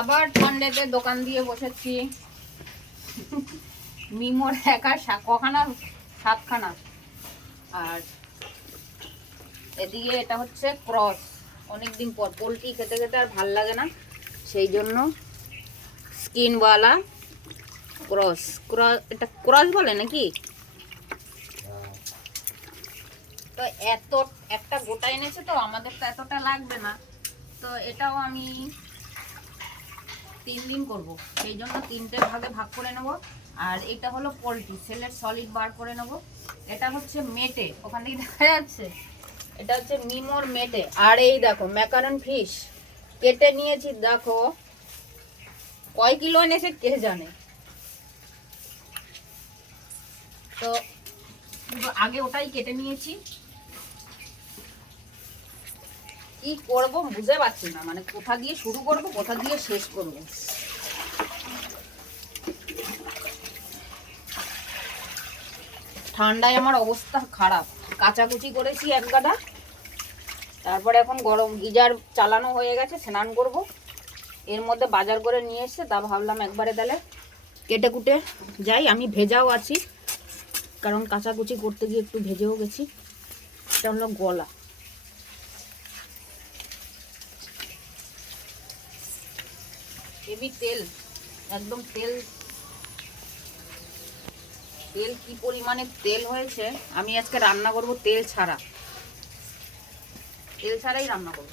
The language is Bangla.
আবার ঠান্ডাতে দোকান দিয়ে বসেছি। মিমোর একা কখানা, 7খানা। আর এদিকে এটা হচ্ছে ক্রস। অনেকদিন পর পোলট্রি খেতে খেতে আর ভাল লাগে না, সেই জন্য স্কিনওয়ালা ক্রস। এটা ক্রস বলে নাকি? তো এত একটা গোটা এনেছে, তো আমাদের তো এতটা লাগবে না, তো এটাও আমি 3 দিন করব, সেই জন্য 3টে ভাগে ভাগ করে নেব। আর এটা হলো পোলট্রি, সেলের সলিড বার করে নেব। এটা হচ্ছে মেটে, ওখান থেকে দেখা যাচ্ছে, এটা হচ্ছে মিমোর মেটে। আর এই দেখো ম্যাকারন ফিশ কেটে নিয়েছি, দেখো কয় কিলো এনেছে কে জানে। তো আগে ওটাই কেটে নিয়েছি। কি করব বুঝতে পারছি না, মানে কোথা দিয়ে শুরু করব কোথা দিয়ে শেষ করব। ঠান্ডায় আমার অবস্থা খারাপ। কাচাকুচি করেছি এক গাদা, তারপরে এখন গরম গিজার চালানো হয়ে গেছে, স্নান করব। এর মধ্যে বাজার করে নিয়ে এসছে, তা ভাবলাম একবারে তাহলে কেটে কুটে যাই। আমি ভেজাও আছি, কারণ কাচাকুচি করতে গিয়ে একটু ভেজেও গেছি। এটা হলো গলা। হেভি তেল, একদম তেল তেল কি পরিমাণে তেল হয়েছে। আমি আজকে রান্না করব তেল ছাড়া, তেল ছাড়াই রান্না করব।